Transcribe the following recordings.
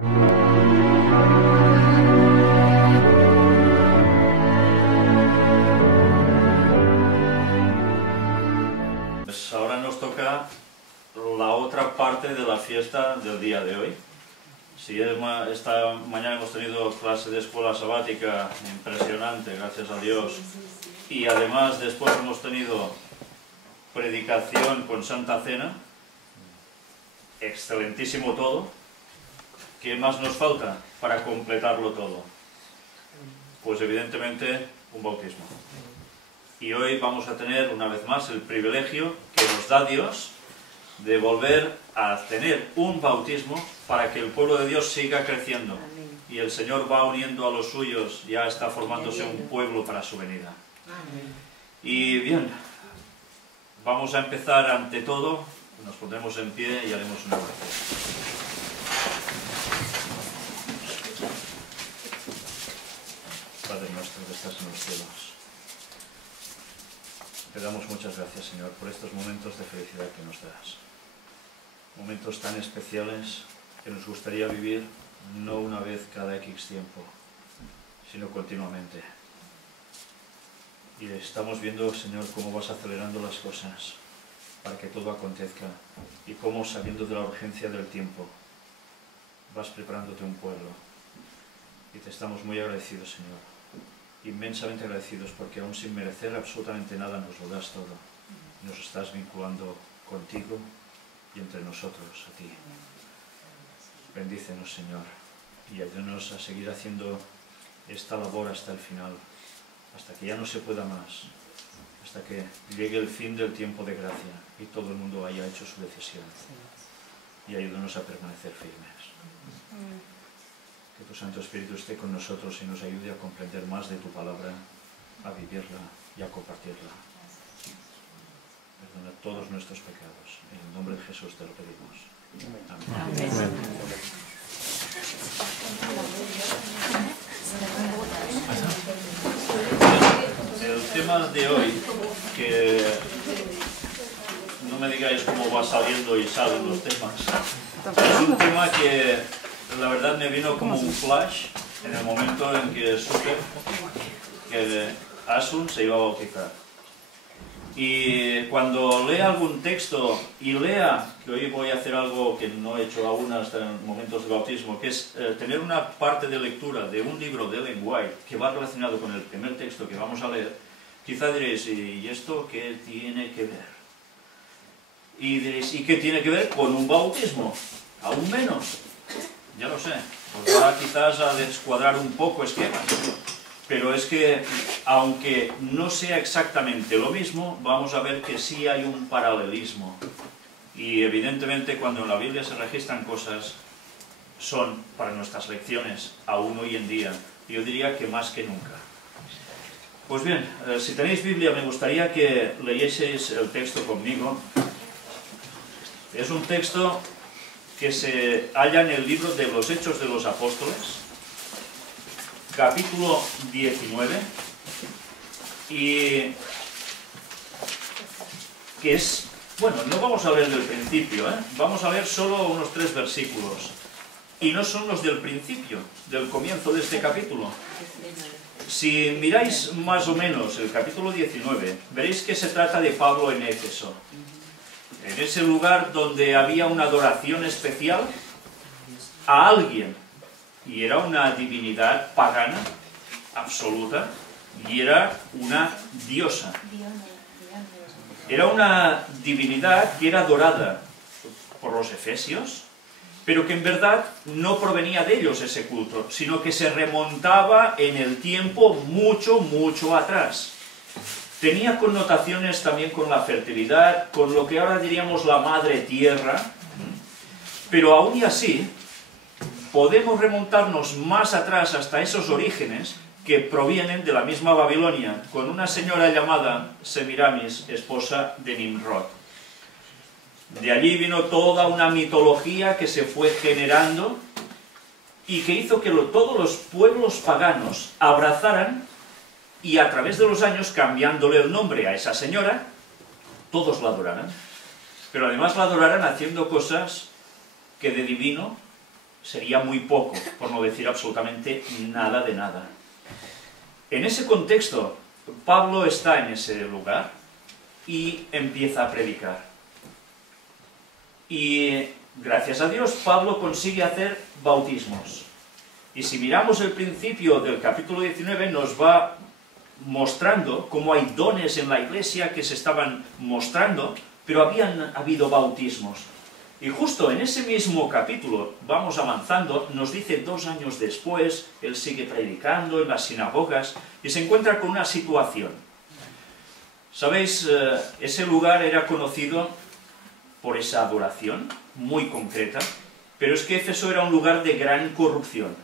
Pues ahora nos toca la otra parte de la fiesta del día de hoy. Si esta mañana hemos tenido clase de escuela sabática impresionante, gracias a Dios, y además después hemos tenido predicación con Santa Cena, excelentísimo todo. ¿Qué más nos falta para completarlo todo? Pues evidentemente un bautismo. Y hoy vamos a tener una vez más el privilegio que nos da Dios de volver a tener un bautismo para que el pueblo de Dios siga creciendo. Amén. Y el Señor va uniendo a los suyos, ya está formándose un pueblo para su venida. Amén. Y bien, vamos a empezar ante todo, nos pondremos en pie y haremos una oración. Padre nuestro que estás en los cielos, te damos muchas gracias, Señor, por estos momentos de felicidad que nos das. Momentos tan especiales que nos gustaría vivir no una vez cada X tiempo, sino continuamente. Y estamos viendo, Señor, cómo vas acelerando las cosas para que todo acontezca y cómo, sabiendo de la urgencia del tiempo, vas preparándote un pueblo. Y te estamos muy agradecidos, Señor, inmensamente agradecidos, porque aún sin merecer absolutamente nada nos lo das todo. Nos estás vinculando contigo y entre nosotros a ti. Bendícenos, Señor, y ayúdanos a seguir haciendo esta labor hasta el final, hasta que ya no se pueda más, hasta que llegue el fin del tiempo de gracia y todo el mundo haya hecho su decisión. Y ayúdanos a permanecer firmes. Que tu Santo Espíritu esté con nosotros y nos ayude a comprender más de tu palabra, a vivirla y a compartirla. Perdona todos nuestros pecados. En el nombre de Jesús te lo pedimos. Amén. Amén. El tema de hoy, que no me digáis cómo va saliendo y salen los temas, es un tema que la verdad me vino como un flash en el momento en que supe que Asun se iba a bautizar. Y cuando lea algún texto y lea, que hoy voy a hacer algo que no he hecho aún hasta en momentos de bautismo, que es tener una parte de lectura de un libro de Ellen White que va relacionado con el primer texto que vamos a leer, quizá diréis, ¿y esto qué tiene que ver? Y diréis, ¿y qué tiene que ver con un bautismo? Aún menos. Ya lo sé, os va quizás a descuadrar un poco esquemas. Pero es que, aunque no sea exactamente lo mismo, vamos a ver que sí hay un paralelismo. Y evidentemente cuando en la Biblia se registran cosas, son para nuestras lecciones, aún hoy en día. Yo diría que más que nunca. Pues bien, si tenéis Biblia, me gustaría que leyeseis el texto conmigo. Es un texto que se halla en el libro de los Hechos de los Apóstoles, capítulo 19, y que es, bueno, no vamos a leer del principio, vamos a leer solo unos 3 versículos, y no son los del principio, del comienzo de este capítulo. Si miráis más o menos el capítulo 19, veréis que se trata de Pablo en Éfeso, en ese lugar donde había una adoración especial a alguien, y era una divinidad pagana, absoluta, y era una diosa. Era una divinidad que era adorada por los efesios, pero que en verdad no provenía de ellos ese culto, sino que se remontaba en el tiempo mucho, mucho atrás. Tenía connotaciones también con la fertilidad, con lo que ahora diríamos la madre tierra, pero aún y así podemos remontarnos más atrás hasta esos orígenes que provienen de la misma Babilonia, con una señora llamada Semiramis, esposa de Nimrod. De allí vino toda una mitología que se fue generando y que hizo que todos los pueblos paganos abrazaran, y a través de los años, cambiándole el nombre a esa señora, todos la adoraran. Pero además la adoraran haciendo cosas que de divino sería muy poco, por no decir absolutamente nada de nada. En ese contexto, Pablo está en ese lugar y empieza a predicar. Y gracias a Dios, Pablo consigue hacer bautismos. Y si miramos el principio del capítulo 19, nos va mostrando cómo hay dones en la iglesia que se estaban mostrando, pero habían habido bautismos. Y justo en ese mismo capítulo, vamos avanzando, nos dice 2 años después, él sigue predicando en las sinagogas y se encuentra con una situación. ¿Sabéis? Ese lugar era conocido por esa adoración muy concreta, pero es que Éfeso era un lugar de gran corrupción.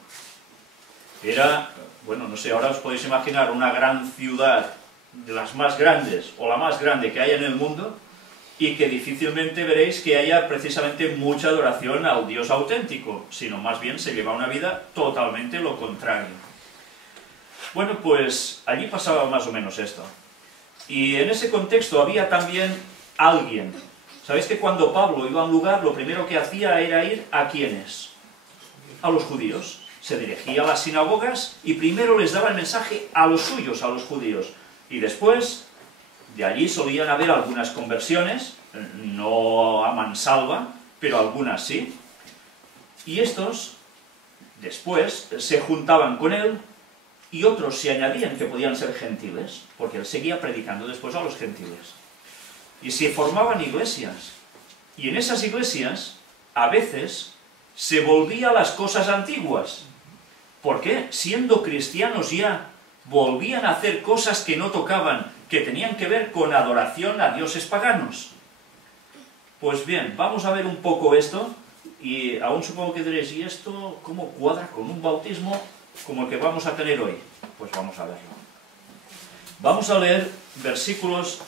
Era, bueno, no sé, ahora os podéis imaginar una gran ciudad, de las más grandes, o la más grande que haya en el mundo, y que difícilmente veréis que haya precisamente mucha adoración al Dios auténtico, sino más bien se lleva una vida totalmente lo contrario. Bueno, pues allí pasaba más o menos esto. Y en ese contexto había también alguien. ¿Sabéis que cuando Pablo iba a un lugar, lo primero que hacía era ir a quiénes? A los judíos. Se dirigía a las sinagogas y primero les daba el mensaje a los suyos, a los judíos. Y después, de allí solían haber algunas conversiones, no a mansalva, pero algunas sí. Y estos, después, se juntaban con él y otros se añadían que podían ser gentiles, porque él seguía predicando después a los gentiles. Y se formaban iglesias. Y en esas iglesias, a veces, se volvía a las cosas antiguas. ¿Por qué? Siendo cristianos ya, volvían a hacer cosas que no tocaban, que tenían que ver con adoración a dioses paganos. Pues bien, vamos a ver un poco esto, y aún supongo que diréis, ¿y esto cómo cuadra con un bautismo como el que vamos a tener hoy? Pues vamos a verlo. Vamos a leer versículos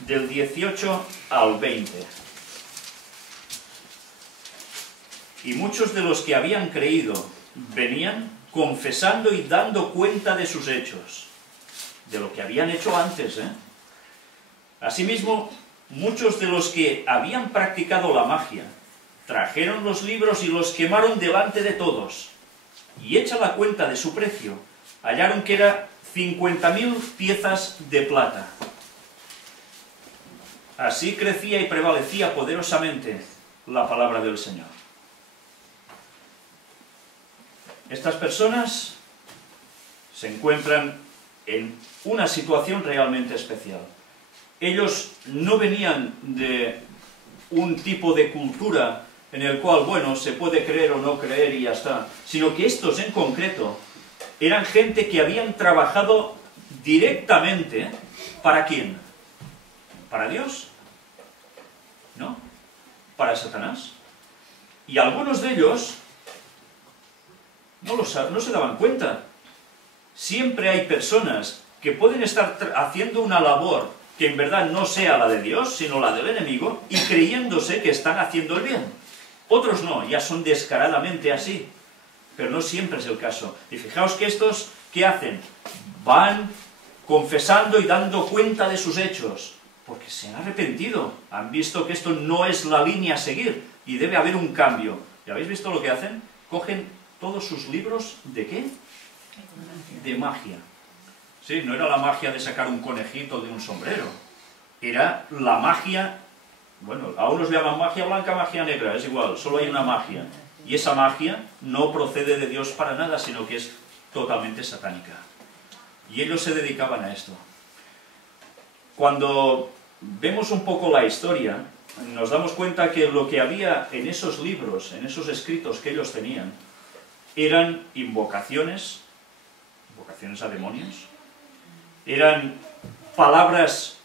del 18 al 20. Y muchos de los que habían creído venían confesando y dando cuenta de sus hechos, de lo que habían hecho antes, Asimismo, muchos de los que habían practicado la magia trajeron los libros y los quemaron delante de todos, y hecha la cuenta de su precio, hallaron que era 50.000 piezas de plata. Así crecía y prevalecía poderosamente la palabra del Señor. Estas personas se encuentran en una situación realmente especial. Ellos no venían de un tipo de cultura en el cual, bueno, se puede creer o no creer y ya está, sino que estos en concreto eran gente que habían trabajado directamente, ¿para quién? ¿Para Dios? ¿No? ¿Para Satanás? Y algunos de ellos no se daban cuenta. Siempre hay personas que pueden estar haciendo una labor que en verdad no sea la de Dios, sino la del enemigo, y creyéndose que están haciendo el bien. Otros no, ya son descaradamente así. Pero no siempre es el caso. Y fijaos que estos, ¿qué hacen? Van confesando y dando cuenta de sus hechos, porque se han arrepentido, han visto que esto no es la línea a seguir, y debe haber un cambio. ¿Y habéis visto lo que hacen? Cogen todos sus libros, ¿de qué? De magia. Sí, no era la magia de sacar un conejito de un sombrero, era la magia, bueno, a unos le llaman magia blanca, magia negra, es igual, solo hay una magia. Y esa magia no procede de Dios para nada, sino que es totalmente satánica. Y ellos se dedicaban a esto. Cuando vemos un poco la historia, nos damos cuenta que lo que había en esos libros, en esos escritos que ellos tenían, eran invocaciones a demonios, eran palabras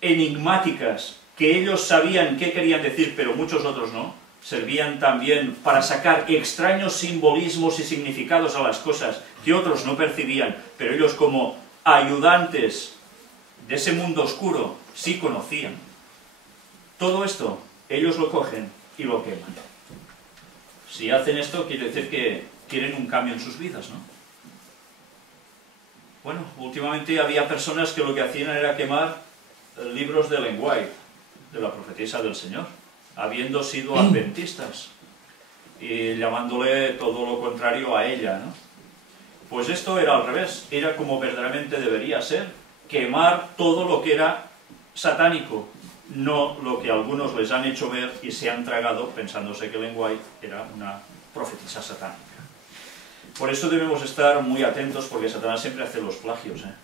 enigmáticas que ellos sabían qué querían decir, pero muchos otros no. Servían también para sacar extraños simbolismos y significados a las cosas que otros no percibían, pero ellos como ayudantes de ese mundo oscuro sí conocían. Todo esto, ellos lo cogen y lo queman. Si hacen esto, quiere decir que quieren un cambio en sus vidas, ¿no? Bueno, últimamente había personas que lo que hacían era quemar libros de Ellen White, de la profetisa del Señor, habiendo sido adventistas. y llamándole todo lo contrario a ella, ¿no? Pues esto era al revés, era como verdaderamente debería ser, quemar todo lo que era satánico, no lo que algunos les han hecho ver y se han tragado pensándose que Ellen White era una profetisa satánica. Por eso debemos estar muy atentos, porque Satanás siempre hace los plagios, ¿eh?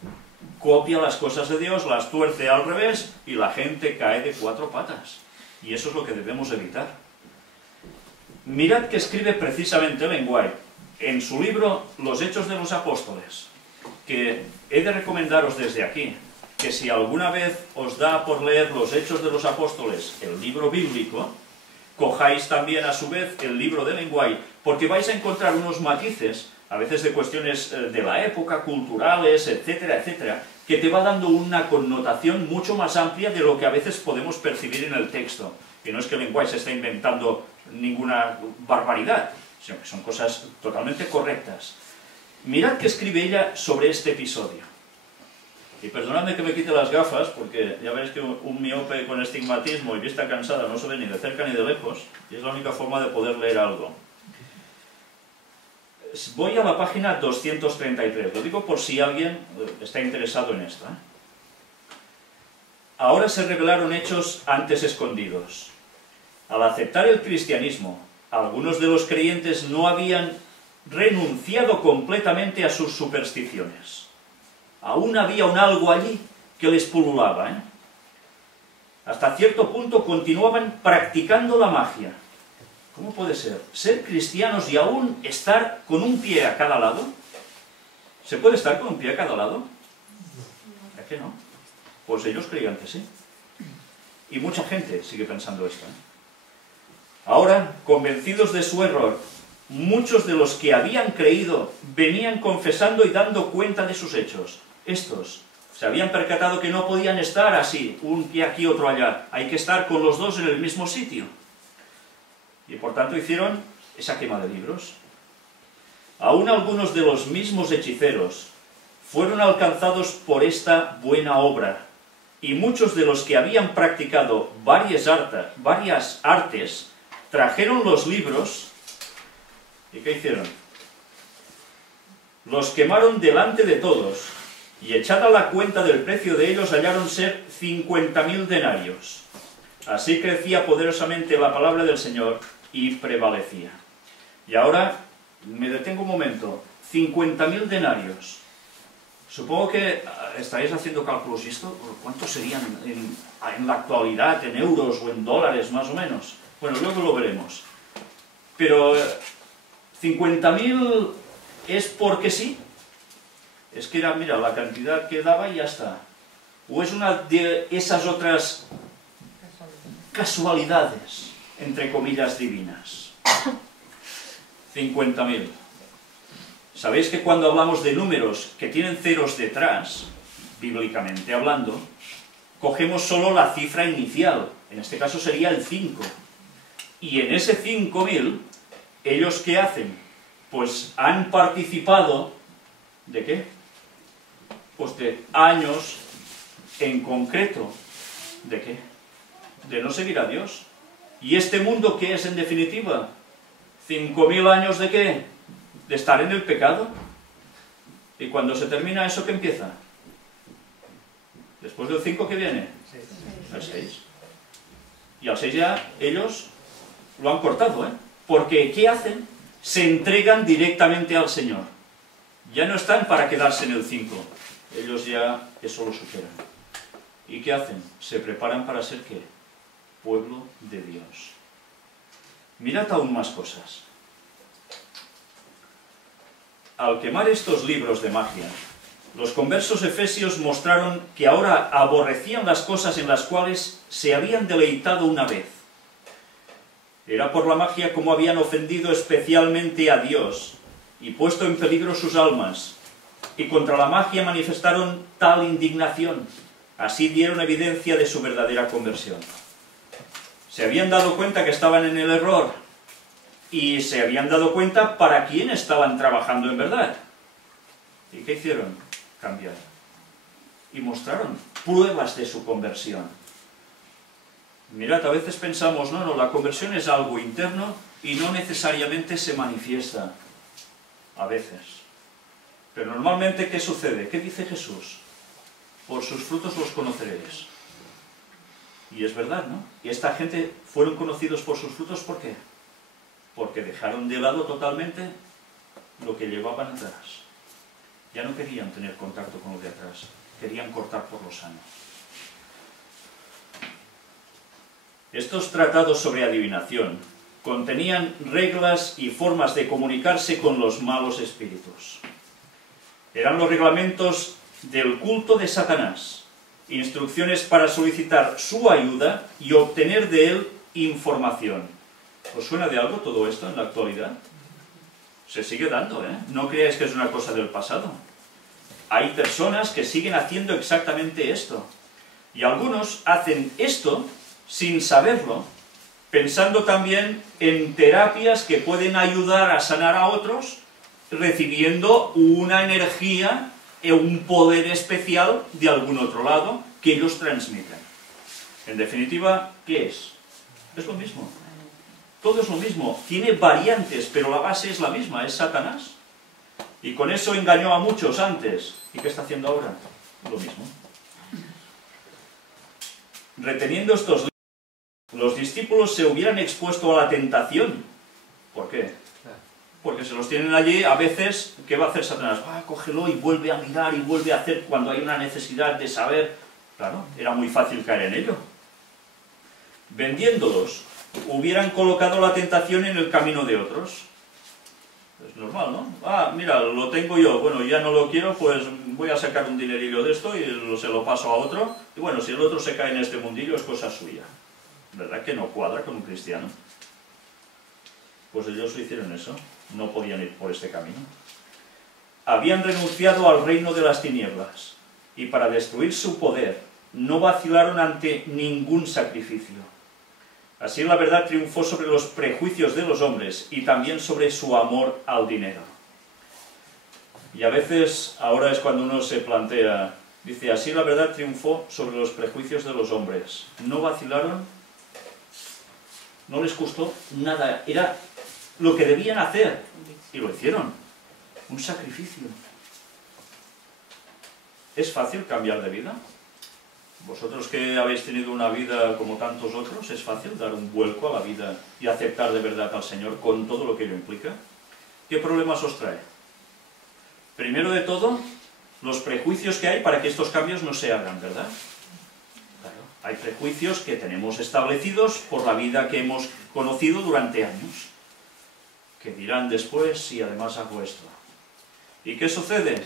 Copia las cosas de Dios, las tuerce al revés y la gente cae de cuatro patas. Y eso es lo que debemos evitar. Mirad que escribe precisamente Ellen White en su libro Los Hechos de los Apóstoles, que he de recomendaros desde aquí, que si alguna vez os da por leer Los Hechos de los Apóstoles, el libro bíblico, cojáis también a su vez el libro de Ellen White, porque vais a encontrar unos matices, a veces de cuestiones de la época, culturales, etcétera, etcétera, que te va dando una connotación mucho más amplia de lo que a veces podemos percibir en el texto. Que no es que Ellen White se está inventando ninguna barbaridad, sino que son cosas totalmente correctas. Mirad que escribe ella sobre este episodio. Y perdonadme que me quite las gafas, porque ya veréis que un miope con estigmatismo y vista cansada no se ve ni de cerca ni de lejos, y es la única forma de poder leer algo. Voy a la página 233, lo digo por si alguien está interesado en esto, ¿eh? Ahora se revelaron hechos antes escondidos. Al aceptar el cristianismo, algunos de los creyentes no habían renunciado completamente a sus supersticiones. Aún había un algo allí que les pululaba, ¿eh? Hasta cierto punto continuaban practicando la magia. ¿Cómo puede ser? ¿Ser cristianos y aún estar con un pie a cada lado? ¿Se puede estar con un pie a cada lado? ¿Es que no? Pues ellos creían que sí. Y mucha gente sigue pensando esto, ¿eh? Ahora, convencidos de su error, muchos de los que habían creído venían confesando y dando cuenta de sus hechos. Estos se habían percatado que no podían estar así, un pie aquí, otro allá. Hay que estar con los dos en el mismo sitio. Y por tanto hicieron esa quema de libros. Aún algunos de los mismos hechiceros fueron alcanzados por esta buena obra, y muchos de los que habían practicado varias artes trajeron los libros. ¿Y qué hicieron? Los quemaron delante de todos, y echada la cuenta del precio de ellos hallaron ser 50.000 denarios. Así crecía poderosamente la palabra del Señor y prevalecía. Y ahora me detengo un momento. 50.000 denarios. Supongo que estaréis haciendo cálculos. ¿Y esto cuántos serían en la actualidad, en euros o en dólares más o menos? Bueno, luego lo veremos. Pero 50.000 es porque sí. Es que era, mira, la cantidad que daba y ya está. O es una de esas otras casualidades, entre comillas, divinas. 50.000. Sabéis que cuando hablamos de números que tienen ceros detrás, bíblicamente hablando, cogemos solo la cifra inicial. En este caso sería el 5. Y en ese 5.000, ¿ellos qué hacen? Pues han participado, ¿de qué? Pues de años en concreto. ¿De qué? De no seguir a Dios. ¿Y este mundo qué es en definitiva? 5.000 años de qué? De estar en el pecado. ¿Y cuando se termina eso, qué empieza? Después del 5, ¿qué viene? El 6. Y al 6 ya ellos lo han cortado, ¿eh? Porque ¿qué hacen? Se entregan directamente al Señor. Ya no están para quedarse en el 5. Ellos ya eso lo superan. ¿Y qué hacen? Se preparan para ser ¿qué? Pueblo de Dios. Mirad aún más cosas. Al quemar estos libros de magia, los conversos efesios mostraron que ahora aborrecían las cosas en las cuales se habían deleitado una vez. Era por la magia como habían ofendido especialmente a Dios y puesto en peligro sus almas, y contra la magia manifestaron tal indignación. Así dieron evidencia de su verdadera conversión. Se habían dado cuenta que estaban en el error, y se habían dado cuenta para quién estaban trabajando en verdad. ¿Y qué hicieron? Cambiar. Y mostraron pruebas de su conversión. Mirad, a veces pensamos, no, la conversión es algo interno y no necesariamente se manifiesta, a veces. Pero normalmente, ¿qué sucede? ¿Qué dice Jesús? Por sus frutos los conoceréis. Y es verdad, ¿no? Y esta gente fueron conocidos por sus frutos, ¿por qué? Porque dejaron de lado totalmente lo que llevaban atrás. Ya no querían tener contacto con lo de atrás, querían cortar por lo sano. Estos tratados sobre adivinación contenían reglas y formas de comunicarse con los malos espíritus. Eran los reglamentos del culto de Satanás, instrucciones para solicitar su ayuda y obtener de él información. ¿Os suena de algo todo esto en la actualidad? Se sigue dando, ¿eh? No creáis que es una cosa del pasado. Hay personas que siguen haciendo exactamente esto. Y algunos hacen esto sin saberlo, pensando también en terapias que pueden ayudar a sanar a otros, recibiendo una energía y un poder especial de algún otro lado que ellos transmiten. En definitiva, ¿qué es? Es lo mismo. Todo es lo mismo. Tiene variantes, pero la base es la misma, es Satanás. Y con eso engañó a muchos antes. ¿Y qué está haciendo ahora? Lo mismo. Reteniendo estos libros, los discípulos se hubieran expuesto a la tentación. ¿Por qué? Porque se los tienen allí, a veces, ¿qué va a hacer Satanás? Cógelo y vuelve a mirar y vuelve a hacer cuando hay una necesidad de saber. Claro, era muy fácil caer en ello. Vendiéndolos, hubieran colocado la tentación en el camino de otros. Es normal, ¿no? Mira, lo tengo yo, bueno, ya no lo quiero, pues voy a sacar un dinerillo de esto y se lo paso a otro. Y bueno, si el otro se cae en este mundillo es cosa suya. ¿Verdad que no cuadra con un cristiano? Pues ellos hicieron eso, no podían ir por este camino. Habían renunciado al reino de las tinieblas y para destruir su poder no vacilaron ante ningún sacrificio. Así la verdad triunfó sobre los prejuicios de los hombres y también sobre su amor al dinero. Y a veces, ahora es cuando uno se plantea, dice, así la verdad triunfó sobre los prejuicios de los hombres. No vacilaron, no les costó nada, era lo que debían hacer y lo hicieron. Un sacrificio. ¿Es fácil cambiar de vida? Vosotros que habéis tenido una vida como tantos otros, ¿es fácil dar un vuelco a la vida y aceptar de verdad al Señor con todo lo que ello implica? ¿Qué problemas os trae? Primero de todo, los prejuicios que hay para que estos cambios no se hagan, ¿verdad? Claro. Hay prejuicios que tenemos establecidos por la vida que hemos conocido durante años, que dirán después si además hago esto. ¿Y qué sucede?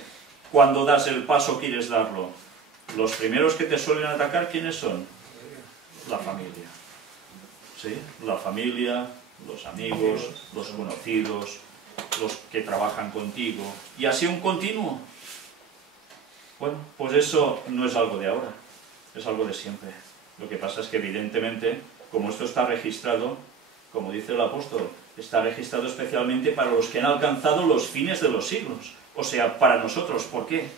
Cuando das el paso quieres darlo. Los primeros que te suelen atacar, ¿quiénes son? La familia. ¿Sí? La familia, los amigos, los conocidos, los que trabajan contigo. Y así un continuo. Bueno, pues eso no es algo de ahora, es algo de siempre. Lo que pasa es que evidentemente, como esto está registrado, como dice el apóstol, está registrado especialmente para los que han alcanzado los fines de los siglos. O sea, para nosotros. ¿Por qué?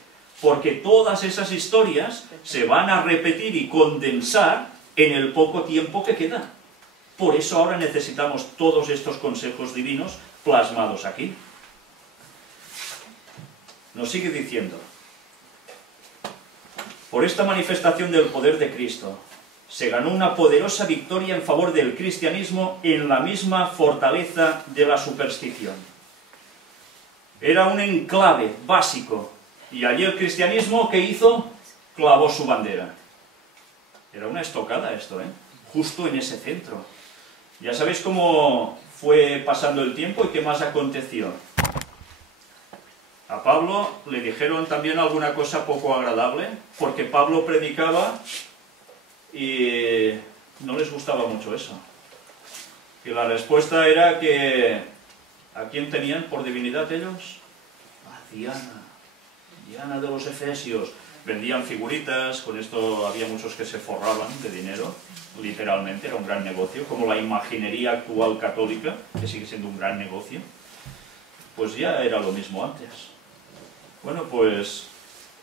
Porque todas esas historias se van a repetir y condensar en el poco tiempo que queda. Por eso ahora necesitamos todos estos consejos divinos plasmados aquí. Nos sigue diciendo, por esta manifestación del poder de Cristo, se ganó una poderosa victoria en favor del cristianismo en la misma fortaleza de la superstición. Era un enclave básico. Y allí el cristianismo, ¿qué hizo? Clavó su bandera. Era una estocada esto, ¿eh? Justo en ese centro. Ya sabéis cómo fue pasando el tiempo y qué más aconteció. A Pablo le dijeron también alguna cosa poco agradable, porque Pablo predicaba y no les gustaba mucho eso. Y la respuesta era que, ¿a quién tenían por divinidad ellos? A Diana. Diana de los Efesios. Vendían figuritas, con esto había muchos que se forraban de dinero, literalmente, era un gran negocio, como la imaginería actual católica, que sigue siendo un gran negocio. Pues ya era lo mismo antes. Bueno, pues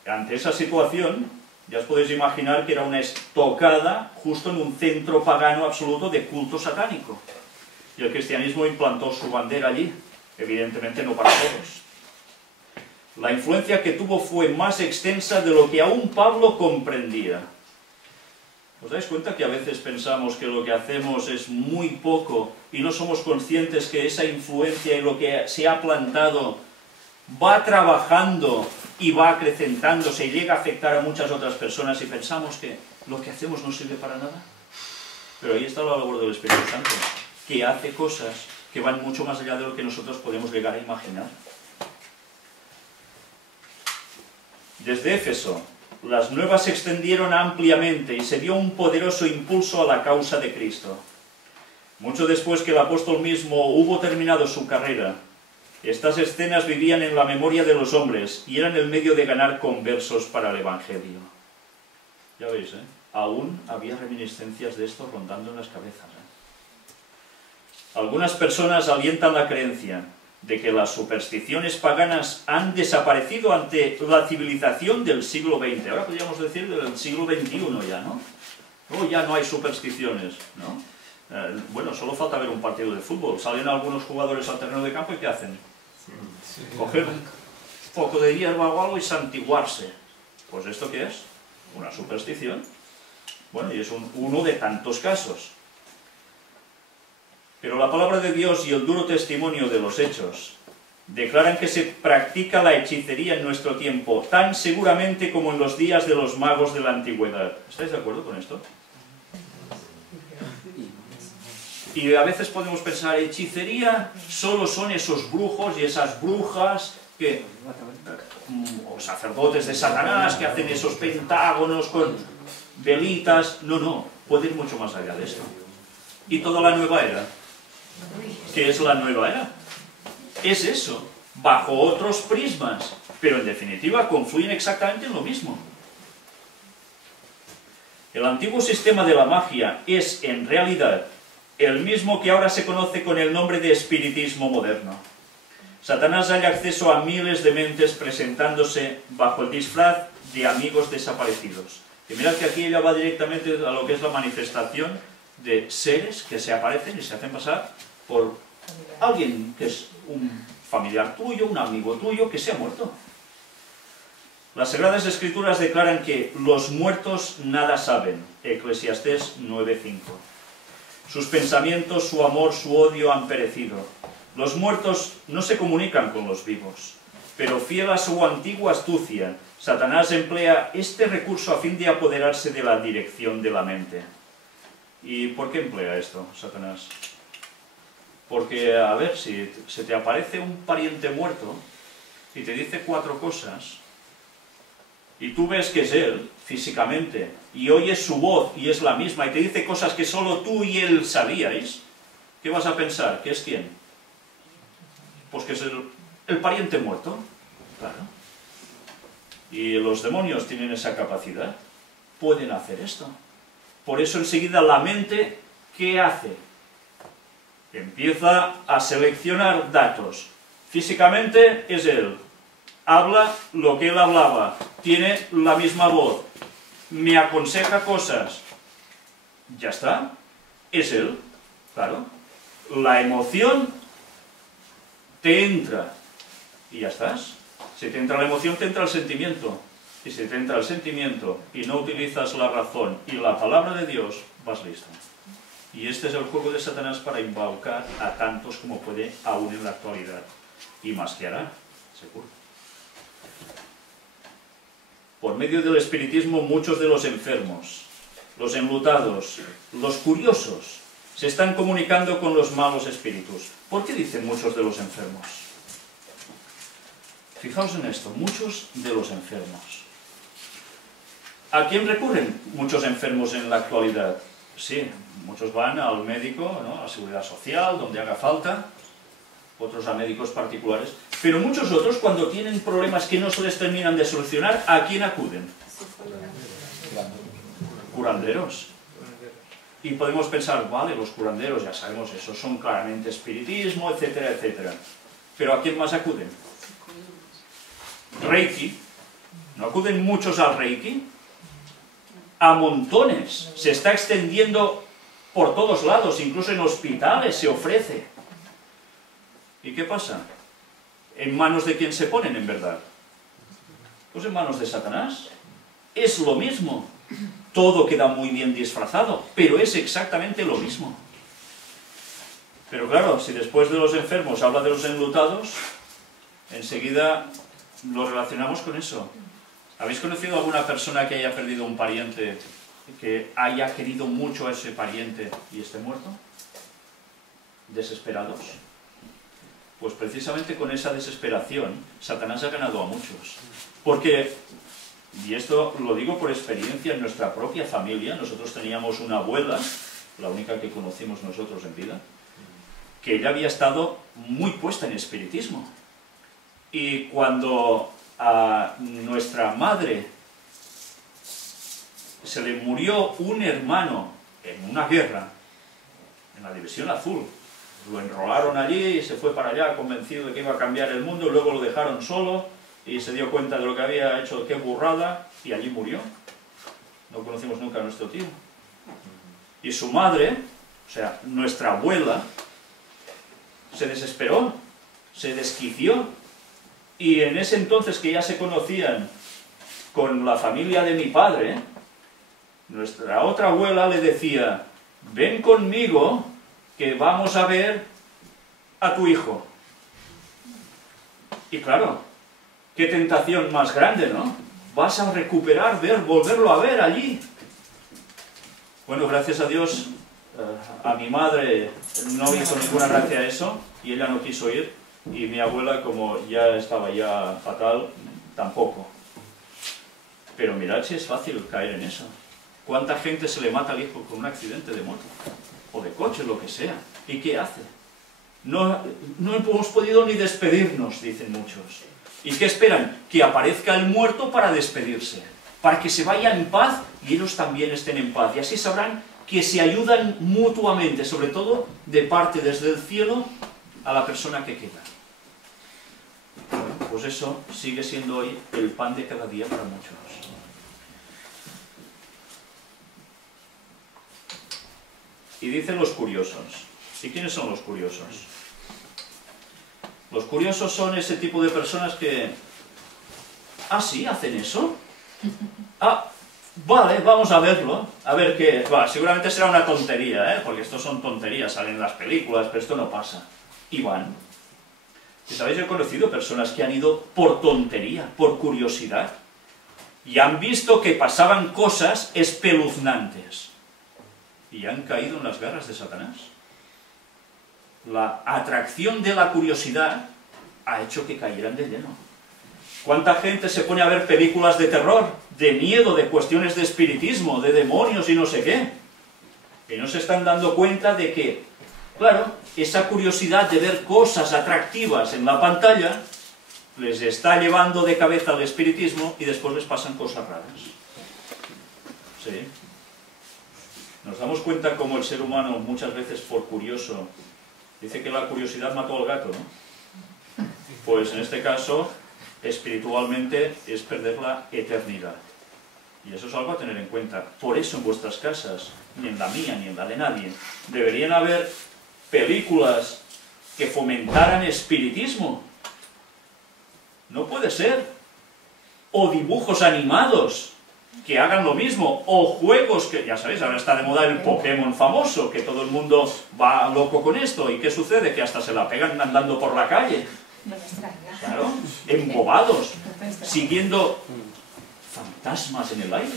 ante esa situación, ya os podéis imaginar que era una estocada justo en un centro pagano absoluto de culto satánico. y el cristianismo implantó su bandera allí, evidentemente no para todos. La influencia que tuvo fue más extensa de lo que aún Pablo comprendía. ¿Os dais cuenta que a veces pensamos que lo que hacemos es muy poco y no somos conscientes que esa influencia y lo que se ha plantado va trabajando y va acrecentándose y llega a afectar a muchas otras personas y pensamos que lo que hacemos no sirve para nada? Pero ahí está la labor del Espíritu Santo, que hace cosas que van mucho más allá de lo que nosotros podemos llegar a imaginar. Desde Éfeso, las nuevas se extendieron ampliamente y se dio un poderoso impulso a la causa de Cristo. Mucho después que el apóstol mismo hubo terminado su carrera, estas escenas vivían en la memoria de los hombres y eran el medio de ganar conversos para el Evangelio. Ya veis, aún había reminiscencias de esto rondando en las cabezas. Algunas personas alientan la creencia de que las supersticiones paganas han desaparecido ante la civilización del siglo XX. Ahora podríamos decir del siglo XXI ya, ¿no? Oh, ya no hay supersticiones, ¿no? Bueno, solo falta ver un partido de fútbol. Salen algunos jugadores al terreno de campo y ¿qué hacen? Coger un poco de hierba o algo y santiguarse. Pues ¿esto qué es? Una superstición. Bueno, y es uno de tantos casos. Pero la palabra de Dios y el duro testimonio de los hechos declaran que se practica la hechicería en nuestro tiempo tan seguramente como en los días de los magos de la antigüedad. ¿Estáis de acuerdo con esto? Y a veces podemos pensar, hechicería solo son esos brujos y esas brujas que, o sacerdotes de Satanás que hacen esos pentágonos con velitas. No, no, puede ir mucho más allá de esto. Y toda la nueva era. ¿Qué es la nueva era? Es eso, bajo otros prismas, pero en definitiva confluyen exactamente en lo mismo. El antiguo sistema de la magia es, en realidad, el mismo que ahora se conoce con el nombre de espiritismo moderno. Satanás halla acceso a miles de mentes presentándose bajo el disfraz de amigos desaparecidos. Y mirad que aquí ella va directamente a lo que es la manifestación de seres que se aparecen y se hacen pasar por alguien que es un familiar tuyo, un amigo tuyo que se ha muerto. Las Sagradas Escrituras declaran que los muertos nada saben, Eclesiastés 9:5. Sus pensamientos, su amor, su odio han perecido. Los muertos no se comunican con los vivos, pero fiel a su antigua astucia, Satanás emplea este recurso a fin de apoderarse de la dirección de la mente. ¿Y por qué emplea esto, Satanás? Porque, a ver, si se te aparece un pariente muerto y te dice 4 cosas, y tú ves que es él, físicamente, y oyes su voz y es la misma, y te dice cosas que solo tú y él sabíais, ¿qué vas a pensar? ¿Qué es quién? Pues que es el pariente muerto, claro. Y los demonios tienen esa capacidad, pueden hacer esto. Por eso enseguida la mente, ¿qué hace? Empieza a seleccionar datos. Físicamente es él. Habla lo que él hablaba. Tiene la misma voz. Me aconseja cosas. Ya está. Es él. Claro. La emoción te entra. Y ya estás. Si te entra la emoción, te entra el sentimiento. Y si te entra el sentimiento y no utilizas la razón y la palabra de Dios, vas listo. Y este es el juego de Satanás para embaucar a tantos como puede aún en la actualidad. Y más que hará, seguro. Por medio del espiritismo, muchos de los enfermos, los enlutados, los curiosos, se están comunicando con los malos espíritus. ¿Por qué dicen muchos de los enfermos? Fijaos en esto, muchos de los enfermos. ¿A quién recurren muchos enfermos en la actualidad? Sí, muchos van al médico, ¿no?, a la seguridad social, donde haga falta, otros a médicos particulares, pero muchos otros, cuando tienen problemas que no se les terminan de solucionar, ¿a quién acuden? Curanderos. Y podemos pensar, vale, los curanderos, ya sabemos, esos son claramente espiritismo, etcétera, etcétera. Pero ¿a quién más acuden? Reiki. ¿No acuden muchos al Reiki? A montones. Se está extendiendo por todos lados, incluso en hospitales se ofrece. ¿Y qué pasa? ¿En manos de quién se ponen en verdad? Pues en manos de Satanás. Es lo mismo. Todo queda muy bien disfrazado, pero es exactamente lo mismo. Pero claro, si después de los enfermos habla de los enlutados, enseguida lo relacionamos con eso. ¿Habéis conocido a alguna persona que haya perdido un pariente, que haya querido mucho a ese pariente y esté muerto? ¿Desesperados? Pues precisamente con esa desesperación, Satanás ha ganado a muchos. Porque, y esto lo digo por experiencia en nuestra propia familia, nosotros teníamos una abuela, la única que conocimos nosotros en vida, que ella había estado muy puesta en espiritismo. Y cuando a nuestra madre se le murió un hermano en una guerra, en la División Azul, lo enrolaron allí y se fue para allá convencido de que iba a cambiar el mundo, y luego lo dejaron solo y se dio cuenta de lo que había hecho, qué burrada, y allí murió. No conocimos nunca a nuestro tío. Y su madre, o sea, nuestra abuela, se desesperó, se desquició, y en ese entonces que ya se conocían con la familia de mi padre, nuestra otra abuela le decía: ven conmigo que vamos a ver a tu hijo. Y claro, qué tentación más grande, ¿no? Vas a recuperar, volverlo a ver allí. Bueno, gracias a Dios, a mi madre no hizo ninguna gracia a eso, y ella no quiso ir, y mi abuela, como ya estaba ya fatal, tampoco. Pero mirad si es fácil caer en eso. ¿Cuánta gente se le mata al hijo con un accidente de moto? O de coche, lo que sea. ¿Y qué hace? No hemos podido ni despedirnos, dicen muchos. ¿Y qué esperan? Que aparezca el muerto para despedirse, para que se vaya en paz y ellos también estén en paz. Y así sabrán que se ayudan mutuamente, sobre todo de parte desde el cielo a la persona que queda. Bueno, pues eso sigue siendo hoy el pan de cada día para muchos. Y dicen los curiosos. ¿Y quiénes son los curiosos? Los curiosos son ese tipo de personas que... ¿Ah, sí? ¿Hacen eso? Ah, vale, vamos a verlo. A ver qué... Bueno, seguramente será una tontería, ¿eh? Porque esto son tonterías, salen en las películas, pero esto no pasa. Y van. ¿Y sabéis? Yo he conocido personas que han ido por tontería, por curiosidad, y han visto que pasaban cosas espeluznantes. Y han caído en las garras de Satanás. La atracción de la curiosidad ha hecho que cayeran de lleno. ¿Cuánta gente se pone a ver películas de terror, de miedo, de cuestiones de espiritismo, de demonios y no sé qué? Y no se están dando cuenta de que, claro, esa curiosidad de ver cosas atractivas en la pantalla les está llevando de cabeza al espiritismo y después les pasan cosas raras. ¿Sí? Nos damos cuenta como el ser humano muchas veces por curioso, dice que la curiosidad mató al gato, ¿no? Pues en este caso, espiritualmente es perder la eternidad. Y eso es algo a tener en cuenta. Por eso en vuestras casas, ni en la mía ni en la de nadie, deberían haber películas que fomentaran espiritismo. No puede ser. O dibujos animados que hagan lo mismo, o juegos que, ya sabéis, ahora está de moda el Pokémon famoso, que todo el mundo va loco con esto, y ¿qué sucede? Que hasta se la pegan andando por la calle. Claro, embobados, siguiendo fantasmas en el aire.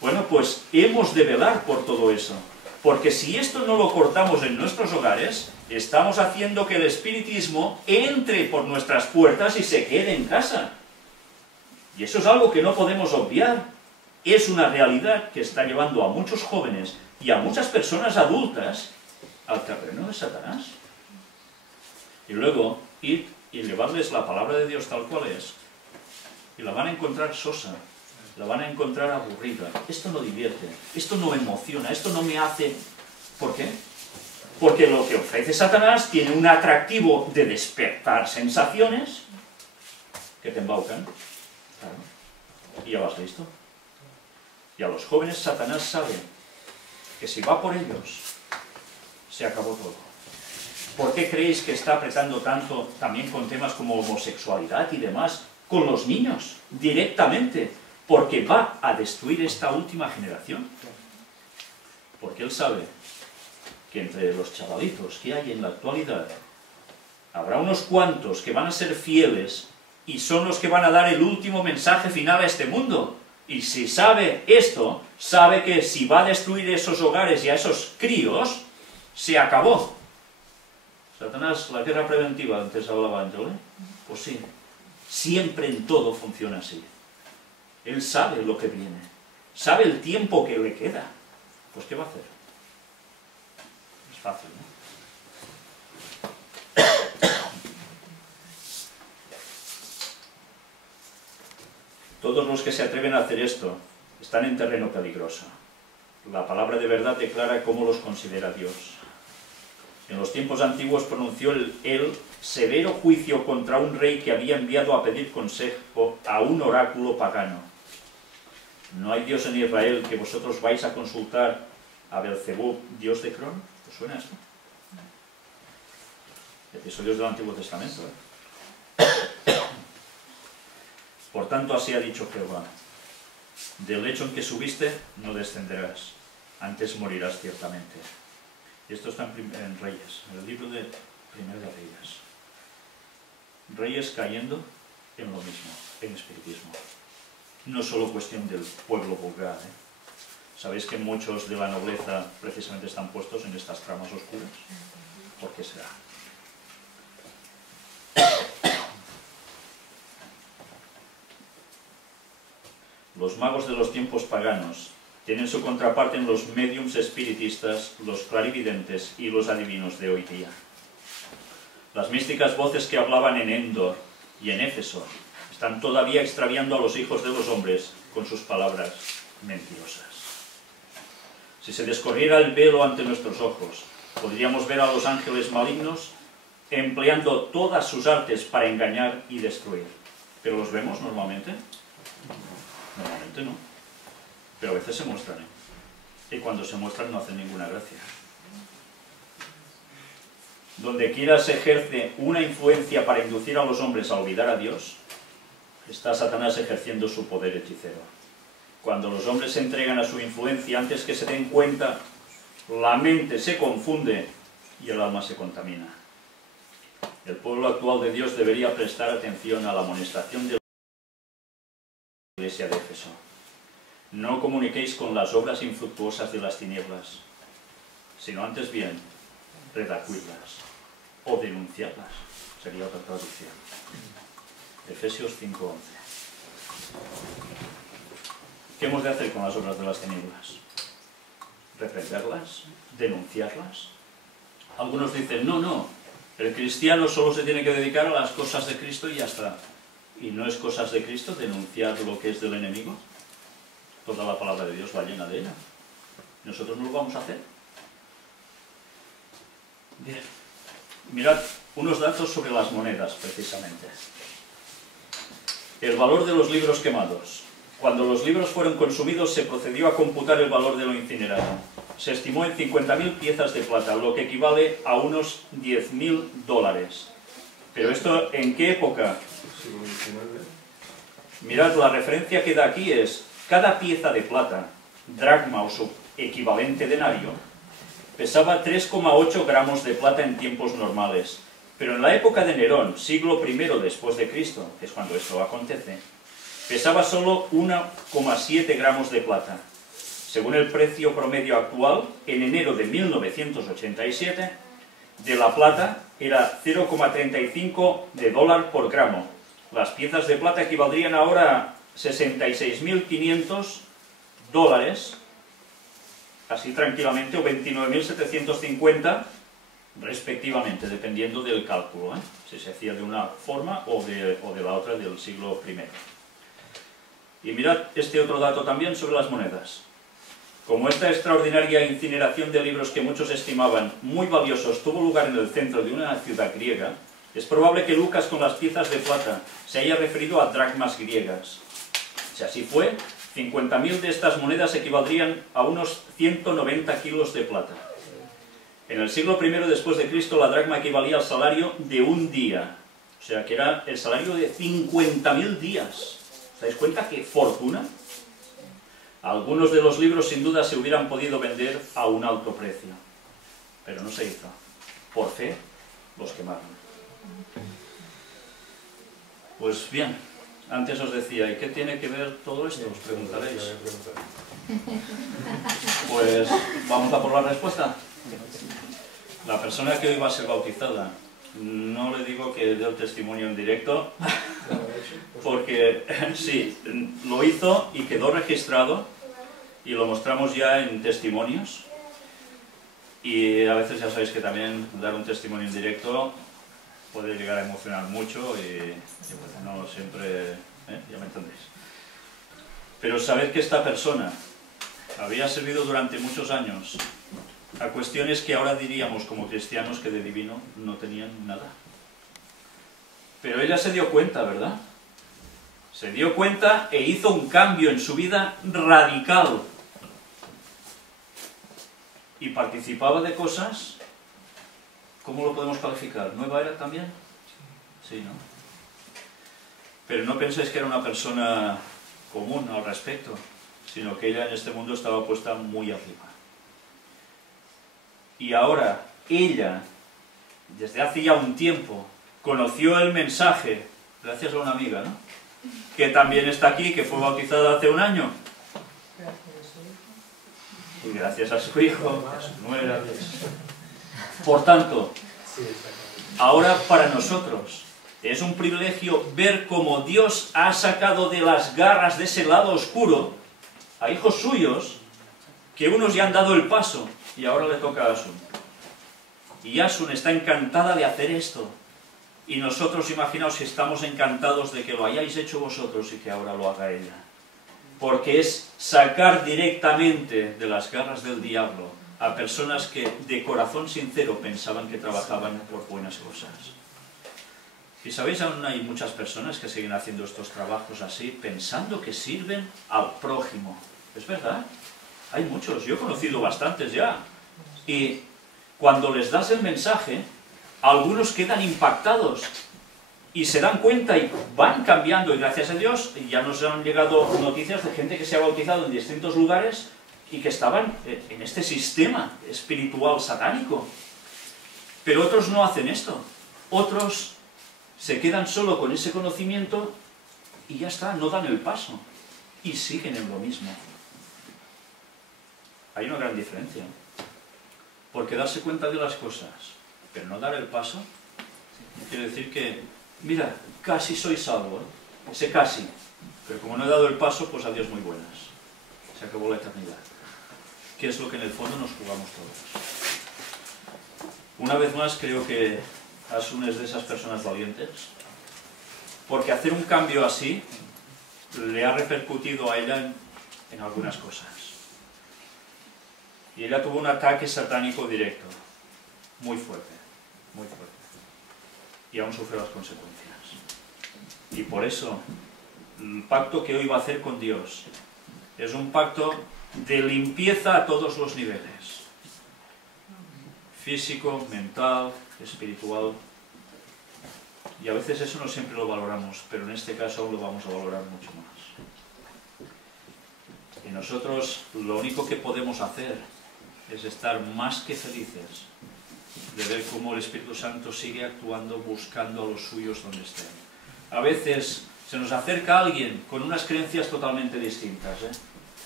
Bueno, pues hemos de velar por todo eso, porque si esto no lo cortamos en nuestros hogares, estamos haciendo que el espiritismo entre por nuestras puertas y se quede en casa. Y eso es algo que no podemos obviar. Es una realidad que está llevando a muchos jóvenes y a muchas personas adultas al terreno de Satanás. Y luego, id y llevadles la palabra de Dios tal cual es, y la van a encontrar sosa, la van a encontrar aburrida. Esto no divierte, esto no emociona, esto no me hace... ¿Por qué? Porque lo que ofrece Satanás tiene un atractivo de despertar sensaciones que te embaucan. Claro. Y ya vas listo. Y a los jóvenes Satanás sabe que si va por ellos, se acabó todo. ¿Por qué creéis que está apretando tanto también con temas como homosexualidad y demás? Con los niños, directamente, porque va a destruir esta última generación. Porque él sabe que entre los chavalitos que hay en la actualidad, habrá unos cuantos que van a ser fieles y son los que van a dar el último mensaje final a este mundo. Y si sabe esto, sabe que si va a destruir esos hogares y a esos críos, se acabó. Satanás, la guerra preventiva, antes hablaba Ángel, pues sí, siempre en todo funciona así. Él sabe lo que viene, sabe el tiempo que le queda. Pues ¿qué va a hacer? Es fácil, ¿no? Todos los que se atreven a hacer esto están en terreno peligroso. La palabra de verdad declara cómo los considera Dios. En los tiempos antiguos pronunció él severo juicio contra un rey que había enviado a pedir consejo a un oráculo pagano. ¿No hay Dios en Israel que vosotros vais a consultar a Belcebú, Dios de Cron? ¿Os suena esto? Episodios del Antiguo Testamento, Por tanto, así ha dicho Jehová: del lecho en que subiste no descenderás, antes morirás ciertamente. Y esto está en Reyes, en el libro de Primera de Reyes. Reyes cayendo en lo mismo, en espiritismo. No solo cuestión del pueblo vulgar, ¿Sabéis que muchos de la nobleza precisamente están puestos en estas tramas oscuras? ¿Por qué será? Los magos de los tiempos paganos tienen su contraparte en los médiums espiritistas, los clarividentes y los adivinos de hoy día. Las místicas voces que hablaban en Endor y en Éfeso están todavía extraviando a los hijos de los hombres con sus palabras mentirosas. Si se descorriera el velo ante nuestros ojos, podríamos ver a los ángeles malignos empleando todas sus artes para engañar y destruir. ¿Pero los vemos normalmente? Normalmente no. Pero a veces se muestran, Y cuando se muestran no hacen ninguna gracia. Donde quiera se ejerce una influencia para inducir a los hombres a olvidar a Dios, está Satanás ejerciendo su poder hechicero. Cuando los hombres se entregan a su influencia, antes que se den cuenta, la mente se confunde y el alma se contamina. El pueblo actual de Dios debería prestar atención a la amonestación de la Iglesia de Éfeso. No comuniquéis con las obras infructuosas de las tinieblas, sino antes bien, redarguidlas o denunciarlas. Sería otra traducción. Efesios 5:11. ¿Qué hemos de hacer con las obras de las tinieblas? ¿Reprenderlas? ¿Denunciarlas? Algunos dicen, no, el cristiano solo se tiene que dedicar a las cosas de Cristo y ya está. ¿Y no es cosas de Cristo denunciar lo que es del enemigo? Toda la palabra de Dios va llena de ella. ¿Nosotros no lo vamos a hacer? Bien. Mirad unos datos sobre las monedas, precisamente. El valor de los libros quemados. Cuando los libros fueron consumidos, se procedió a computar el valor de lo incinerado. Se estimó en 50.000 piezas de plata, lo que equivale a unos $10.000. ¿Pero esto en qué época? Mirad, la referencia que da aquí es, cada pieza de plata, dracma o su equivalente denario, pesaba 3,8 gramos de plata en tiempos normales. Pero en la época de Nerón, siglo I después de Cristo, que es cuando esto acontece, pesaba solo 1,7 gramos de plata. Según el precio promedio actual, en enero de 1987, de la plata era 0,35 de dólar por gramo. Las piezas de plata equivaldrían ahora a $66.500, así tranquilamente, o 29.750 respectivamente, dependiendo del cálculo, si se hacía de una forma o de la otra del siglo I. Y mirad este otro dato también sobre las monedas. Como esta extraordinaria incineración de libros que muchos estimaban muy valiosos tuvo lugar en el centro de una ciudad griega, es probable que Lucas con las piezas de plata se haya referido a dracmas griegas. Si así fue, 50.000 de estas monedas equivaldrían a unos 190 kilos de plata. En el siglo I después de Cristo la dracma equivalía al salario de un día. O sea, que era el salario de 50.000 días. ¿Os dais cuenta qué fortuna? Algunos de los libros sin duda se hubieran podido vender a un alto precio. Pero no se hizo. Por fe, los quemaron. Pues bien, antes os decía, ¿y qué tiene que ver todo esto? Os preguntaréis. Pues vamos a por la respuesta. La persona que hoy va a ser bautizada, no le digo que dé el testimonio en directo, porque sí, lo hizo y quedó registrado y lo mostramos ya en testimonios. Y a veces ya sabéis que también dar un testimonio en directo puede llegar a emocionar mucho y pues no siempre, ya me entendéis. Pero sabed que esta persona había servido durante muchos años a cuestiones que ahora diríamos como cristianos que de divino no tenían nada. Pero ella se dio cuenta, ¿verdad? Se dio cuenta e hizo un cambio en su vida radical. Y participaba de cosas, ¿cómo lo podemos calificar? ¿Nueva era también? Sí, ¿no? Pero no penséis que era una persona común al respecto, sino que ella en este mundo estaba puesta muy arriba. Y ahora, ella, desde hace ya un tiempo, conoció el mensaje, gracias a una amiga, ¿no? Que también está aquí, que fue bautizada hace un año. Y gracias a su hijo, a su nuera. Por tanto, ahora para nosotros es un privilegio ver cómo Dios ha sacado de las garras de ese lado oscuro a hijos suyos, que unos ya han dado el paso, y ahora le toca a Asun. Y Asun está encantada de hacer esto. Y nosotros, imaginaos si estamos encantados de que lo hayáis hecho vosotros y que ahora lo haga ella. Porque es sacar directamente de las garras del diablo a personas que de corazón sincero pensaban que trabajaban por buenas cosas. Y sabéis, aún hay muchas personas que siguen haciendo estos trabajos así, pensando que sirven al prójimo. Es verdad, hay muchos, yo he conocido bastantes ya. Y cuando les das el mensaje, algunos quedan impactados y se dan cuenta y van cambiando, y gracias a Dios ya nos han llegado noticias de gente que se ha bautizado en distintos lugares y que estaban en este sistema espiritual satánico. Pero otros no hacen esto. Otros se quedan solo con ese conocimiento y ya está, no dan el paso y siguen en lo mismo. Hay una gran diferencia, porque darse cuenta de las cosas pero no dar el paso quiere decir que, mira, casi soy salvo, ¿eh? Ese casi, pero como no he dado el paso, pues adiós muy buenas, se acabó la eternidad, que es lo que en el fondo nos jugamos todos. Una vez más creo que Asun es de esas personas valientes, porque hacer un cambio así le ha repercutido a ella en algunas cosas. Y ella tuvo un ataque satánico directo, muy fuerte, muy fuerte. Y aún sufre las consecuencias. Y por eso, el pacto que hoy va a hacer con Dios es un pacto de limpieza a todos los niveles. Físico, mental, espiritual. Y a veces eso no siempre lo valoramos, pero en este caso aún lo vamos a valorar mucho más. Y nosotros lo único que podemos hacer es estar más que felices de ver cómo el Espíritu Santo sigue actuando, buscando a los suyos donde estén. A veces se nos acerca alguien con unas creencias totalmente distintas,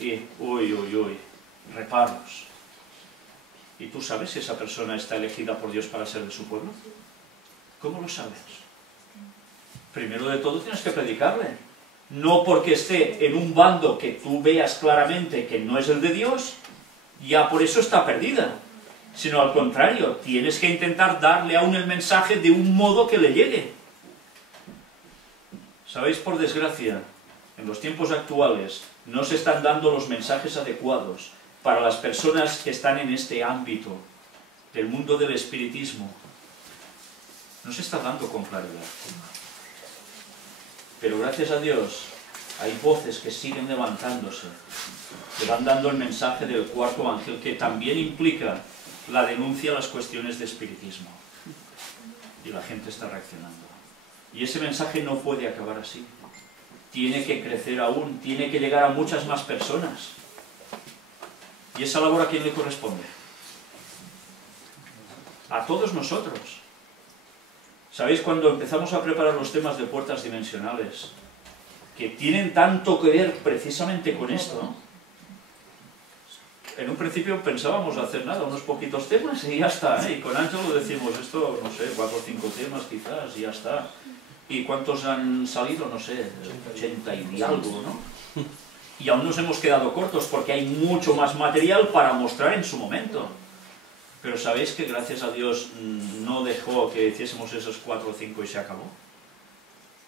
y uy, reparos. ¿Y tú sabes si esa persona está elegida por Dios para ser de su pueblo? ¿Cómo lo sabes? Primero de todo tienes que predicarle. No porque esté en un bando que tú veas claramente que no es el de Dios, ya por eso está perdida. Sino al contrario, tienes que intentar darle aún el mensaje de un modo que le llegue. Sabéis, por desgracia, en los tiempos actuales no se están dando los mensajes adecuados para las personas que están en este ámbito del mundo del espiritismo. No se está dando con claridad. Pero gracias a Dios, hay voces que siguen levantándose, que van dando el mensaje del cuarto ángel, que también implica la denuncia a las cuestiones de espiritismo. Y la gente está reaccionando. Y ese mensaje no puede acabar así. Tiene que crecer aún, tiene que llegar a muchas más personas. ¿Y esa labor a quién le corresponde? A todos nosotros. ¿Sabéis? Cuando empezamos a preparar los temas de puertas dimensionales, que tienen tanto que ver precisamente con esto, en un principio pensábamos hacer nada, unos poquitos temas y ya está, ¿eh? Y con Ángelo decimos esto, no sé, 4 o 5 temas quizás, y ya está. ¿Y cuántos han salido? No sé, 80 y algo, ¿no? Y aún nos hemos quedado cortos porque hay mucho más material para mostrar en su momento. Pero sabéis que gracias a Dios no dejó que hiciésemos esos 4 o 5 y se acabó.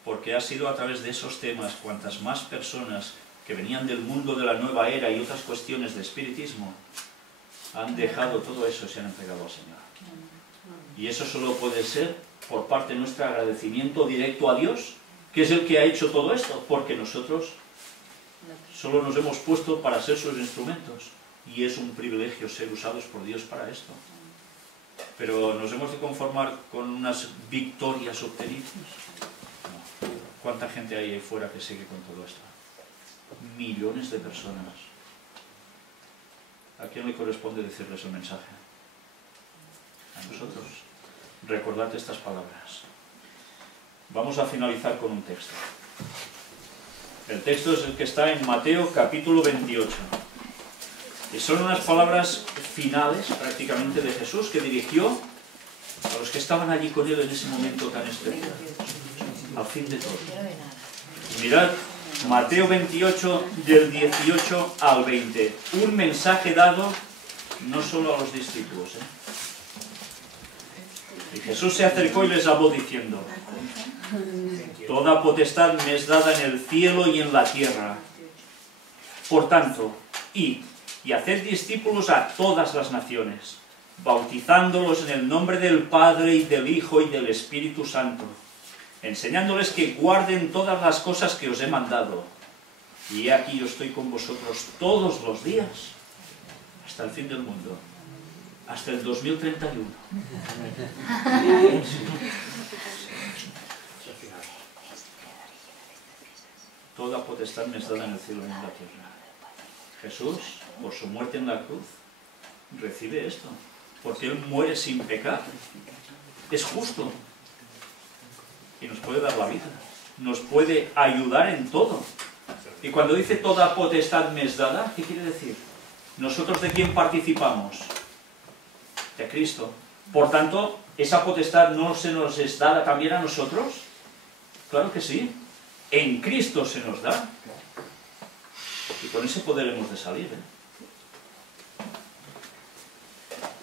Porque ha sido a través de esos temas cuantas más personas que venían del mundo de la nueva era y otras cuestiones de espiritismo han dejado todo eso y se han entregado al Señor. Y eso solo puede ser por parte de nuestro agradecimiento directo a Dios, que es el que ha hecho todo esto, porque nosotros solo nos hemos puesto para ser sus instrumentos. Y es un privilegio ser usados por Dios para esto. Pero ¿nos hemos de conformar con unas victorias obtenidas? No. ¿Cuánta gente hay ahí fuera que sigue con todo esto? Millones de personas. ¿A quién le corresponde decirles el mensaje? A nosotros. Recordad estas palabras. Vamos a finalizar con un texto. El texto es el que está en Mateo capítulo 28. Y son unas palabras finales prácticamente de Jesús que dirigió a los que estaban allí con él en ese momento tan especial. Al fin de todo. Y mirad, Mateo 28, del 18 al 20. Un mensaje dado no solo a los discípulos. Y Jesús se acercó y les habló diciendo: toda potestad me es dada en el cielo y en la tierra. Por tanto, id y haced discípulos a todas las naciones, bautizándolos en el nombre del Padre y del Hijo y del Espíritu Santo, enseñándoles que guarden todas las cosas que os he mandado. Y he aquí yo estoy con vosotros todos los días, hasta el fin del mundo, hasta el 2031. Toda potestad me es dada en el cielo y en la tierra. Jesús, por su muerte en la cruz, recibe esto, porque Él muere sin pecar. Es justo. Y nos puede dar la vida. Nos puede ayudar en todo. Y cuando dice toda potestad me es dada, ¿qué quiere decir? ¿Nosotros de quién participamos? De Cristo. Por tanto, ¿esa potestad no se nos es dada también a nosotros? Claro que sí. En Cristo se nos da. Y con ese poder hemos de salir.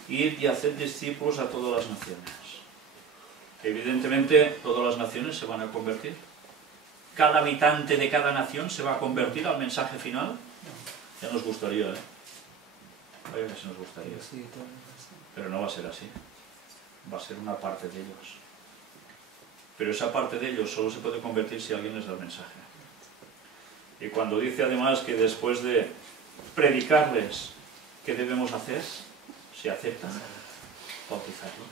Ir y hacer discípulos a todas las naciones. Evidentemente, todas las naciones se van a convertir. Cada habitante de cada nación se va a convertir al mensaje final. Ya nos gustaría, ¿eh? Vaya que se nos gustaría. Pero no va a ser así. Va a ser una parte de ellos. Pero esa parte de ellos solo se puede convertir si alguien les da el mensaje. Y cuando dice además que después de predicarles, ¿qué debemos hacer? Si aceptan, bautizarlos.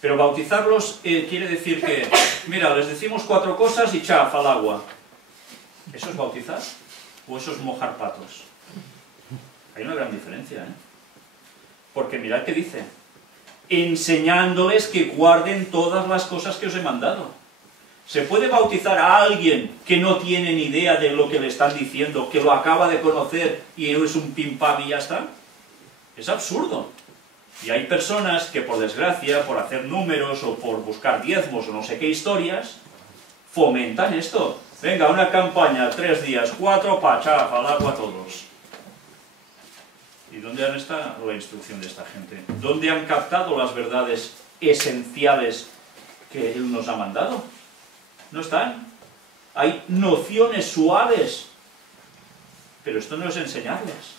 Pero bautizarlos quiere decir que, mira, les decimos 4 cosas y chaf al agua. ¿Eso es bautizar? ¿O eso es mojar patos? Hay una gran diferencia, ¿eh? Porque mirad qué dice: enseñándoles que guarden todas las cosas que os he mandado. ¿Se puede bautizar a alguien que no tiene ni idea de lo que le están diciendo, que lo acaba de conocer y es un pim pam y ya está? Es absurdo. Y hay personas que, por desgracia, por hacer números o por buscar diezmos o no sé qué historias, fomentan esto. Venga, una campaña, 3 días, 4, pachaf, al agua todos. ¿Y dónde está la instrucción de esta gente? ¿Dónde han captado las verdades esenciales que Él nos ha mandado? No están. Hay nociones suaves, pero esto no es enseñarles.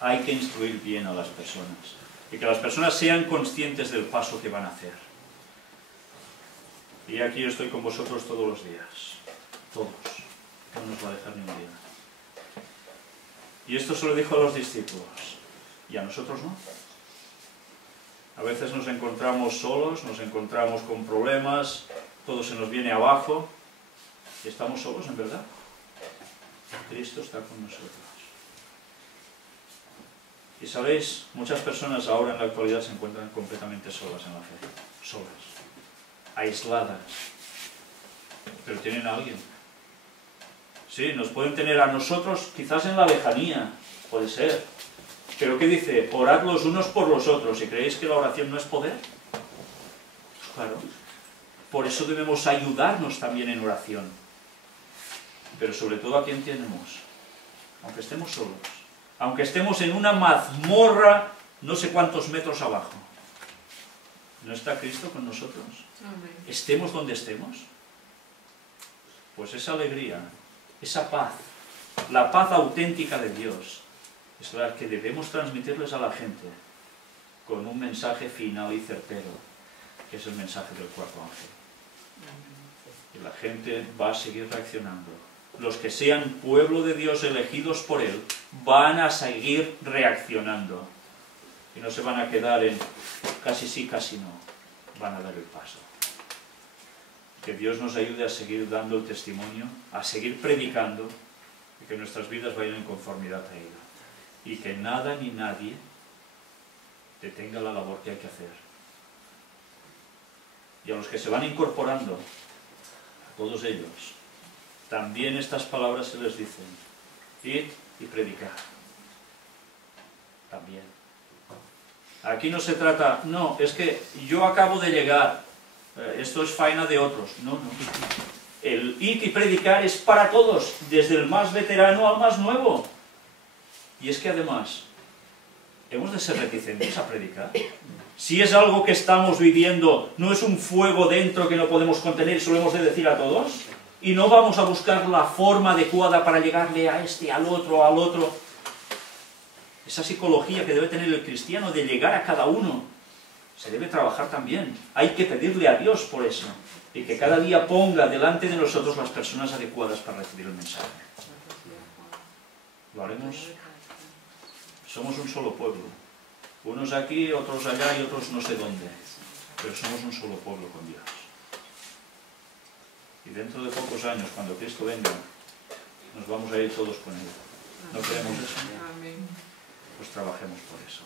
Hay que instruir bien a las personas y que las personas sean conscientes del paso que van a hacer. Y aquí yo estoy con vosotros todos los días, todos, no nos va a dejar ni un día. Y esto se lo dijo a los discípulos, y a nosotros no. A veces nos encontramos solos, nos encontramos con problemas, todo se nos viene abajo, y estamos solos en verdad. Cristo está con nosotros. Y sabéis, muchas personas ahora en la actualidad se encuentran completamente solas en la fe, solas, aisladas, pero tienen a alguien. Sí, nos pueden tener a nosotros quizás en la lejanía, puede ser, pero ¿qué dice? Orad los unos por los otros. ¿Y creéis que la oración no es poder? Pues claro, por eso debemos ayudarnos también en oración, pero sobre todo ¿a quién tenemos? Aunque estemos solos, aunque estemos en una mazmorra no sé cuántos metros abajo, ¿no está Cristo con nosotros? Amén. Estemos donde estemos, pues esa alegría, esa paz, la paz auténtica de Dios, es la que debemos transmitirles a la gente con un mensaje final y certero, que es el mensaje del cuarto ángel. Y la gente va a seguir reaccionando. Los que sean pueblo de Dios elegidos por Él van a seguir reaccionando. Y no se van a quedar en casi sí, casi no. Van a dar el paso. Que Dios nos ayude a seguir dando el testimonio, a seguir predicando, y que nuestras vidas vayan en conformidad a Él. Y que nada ni nadie detenga la labor que hay que hacer. Y a los que se van incorporando, a todos ellos, también estas palabras se les dicen: id y predicar. También. Aquí no se trata, no, es que yo acabo de llegar, esto es faena de otros. No, no. El id y predicar es para todos, desde el más veterano al más nuevo. Y es que además, hemos de ser reticentes a predicar. Si es algo que estamos viviendo, no es un fuego dentro que no podemos contener y solo hemos de decir a todos, y no vamos a buscar la forma adecuada para llegarle a este, al otro. Esa psicología que debe tener el cristiano de llegar a cada uno, se debe trabajar también. Hay que pedirle a Dios por eso, y que cada día ponga delante de nosotros las personas adecuadas para recibir el mensaje. ¿Lo haremos? Somos un solo pueblo. Unos aquí, otros allá y otros no sé dónde. Pero somos un solo pueblo con Dios. Y dentro de pocos años, cuando Cristo venga, nos vamos a ir todos con Él. ¿No queremos eso? Pues trabajemos por eso.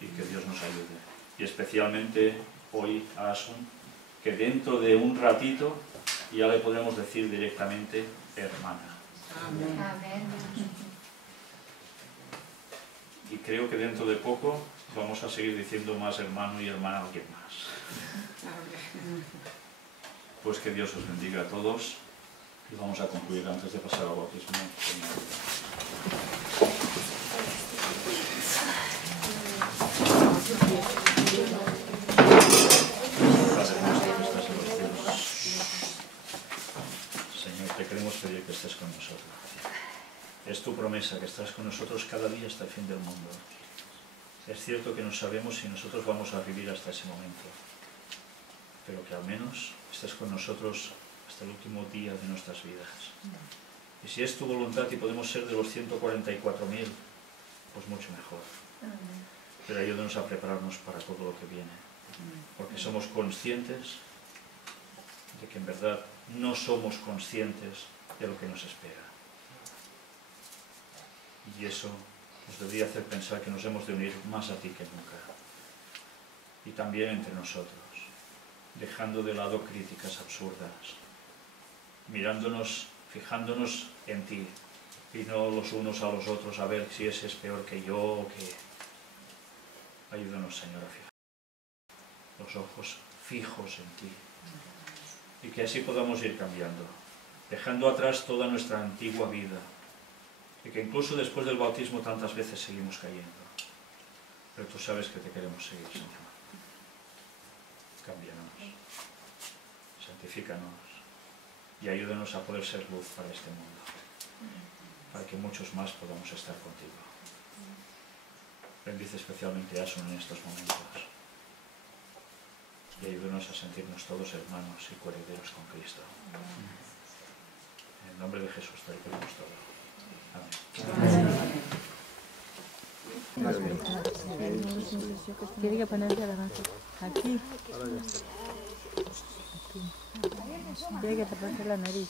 Y que Dios nos ayude. Y especialmente hoy a Asun, que dentro de un ratito ya le podremos decir directamente hermana. Amén. Y creo que dentro de poco vamos a seguir diciendo más hermano y hermana a alguien más. Pues que Dios os bendiga a todos y vamos a concluir antes de pasar al bautismo. Padre nuestro que estás en los cielos, Señor, te queremos pedir que estés con nosotros. Es tu promesa que estás con nosotros cada día hasta el fin del mundo. Es cierto que no sabemos si nosotros vamos a vivir hasta ese momento, pero que al menos estés con nosotros hasta el último día de nuestras vidas. Y si es tu voluntad y podemos ser de los 144.000, pues mucho mejor. Pero ayúdanos a prepararnos para todo lo que viene, porque somos conscientes de que en verdad no somos conscientes de lo que nos espera. Y eso nos debería hacer pensar que nos hemos de unir más a ti que nunca. Y también entre nosotros, dejando de lado críticas absurdas, mirándonos, fijándonos en ti, y no los unos a los otros a ver si ese es peor que yo o que... Ayúdanos, Señor, a fijar los ojos fijos en ti, y que así podamos ir cambiando, dejando atrás toda nuestra antigua vida, y que incluso después del bautismo tantas veces seguimos cayendo. Pero tú sabes que te queremos seguir, Señor. Cámbianos, santifícanos y ayúdanos a poder ser luz para este mundo, para que muchos más podamos estar contigo. Bendice especialmente a Asun en estos momentos y ayúdanos a sentirnos todos hermanos y coherederos con Cristo. En el nombre de Jesús te lo pedimos todo. Amén. Tiene que ponerse la mano aquí. Tiene que taparse la nariz.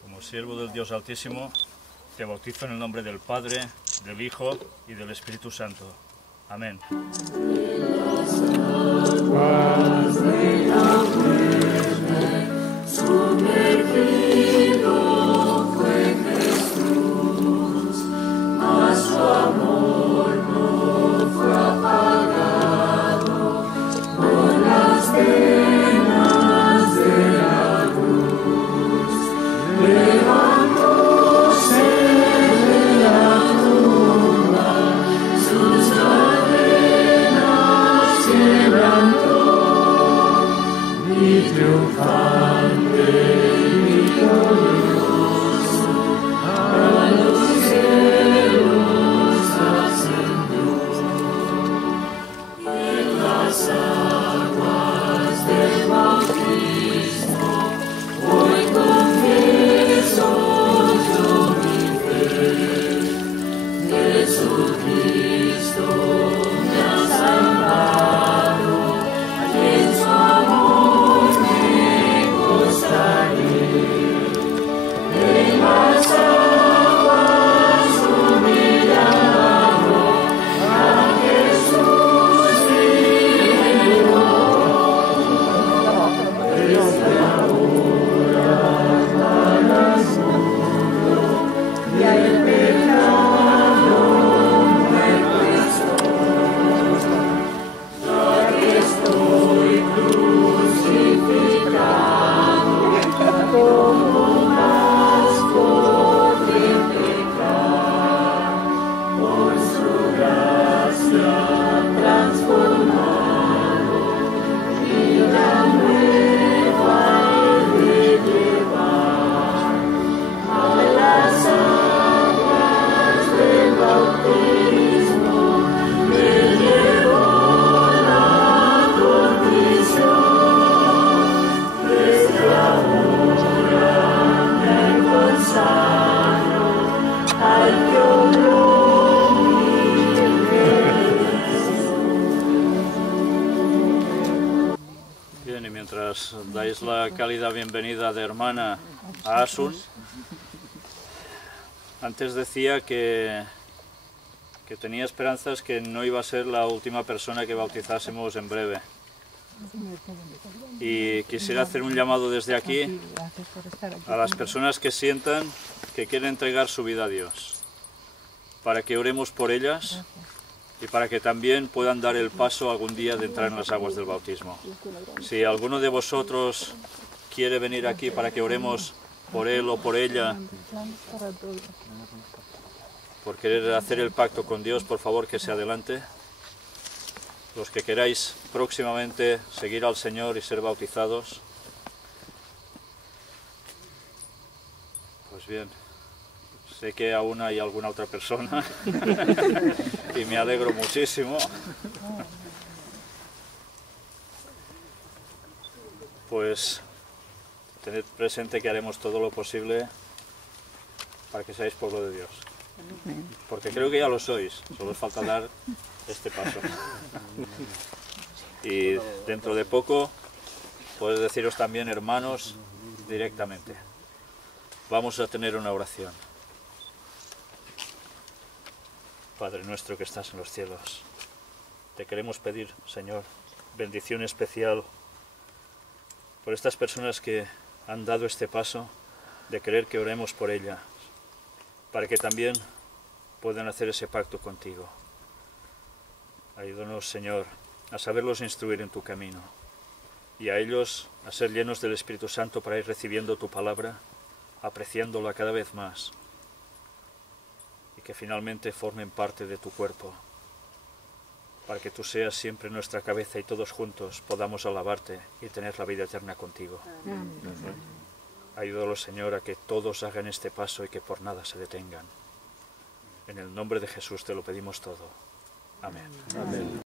Como siervo del Dios Altísimo, te bautizo en el nombre del Padre, del Hijo y del Espíritu Santo. Amén. Bien, y mientras dais la cálida bienvenida de hermana a Asun, antes decía que tenía esperanzas que no iba a ser la última persona que bautizásemos en breve. Y quisiera hacer un llamado desde aquí a las personas que sientan que quieren entregar su vida a Dios, para que oremos por ellas y para que también puedan dar el paso algún día de entrar en las aguas del bautismo. Si alguno de vosotros quiere venir aquí para que oremos por él o por ella, por querer hacer el pacto con Dios, por favor que se adelante. Los que queráis próximamente seguir al Señor y ser bautizados, pues bien, sé que aún hay alguna otra persona y me alegro muchísimo. Pues tened presente que haremos todo lo posible para que seáis pueblo de Dios. Porque creo que ya lo sois, solo os falta dar este paso. Y dentro de poco puedo deciros también, hermanos, directamente. Vamos a tener una oración. Padre nuestro que estás en los cielos, te queremos pedir, Señor, bendición especial por estas personas que han dado este paso de querer que oremos por ellas, para que también puedan hacer ese pacto contigo. Ayúdanos, Señor, a saberlos instruir en tu camino y a ellos a ser llenos del Espíritu Santo para ir recibiendo tu palabra, apreciándola cada vez más y que finalmente formen parte de tu cuerpo, para que tú seas siempre nuestra cabeza y todos juntos podamos alabarte y tener la vida eterna contigo. Ayúdalos, Señor, a que todos hagan este paso y que por nada se detengan. En el nombre de Jesús te lo pedimos todo. Amén. Amén.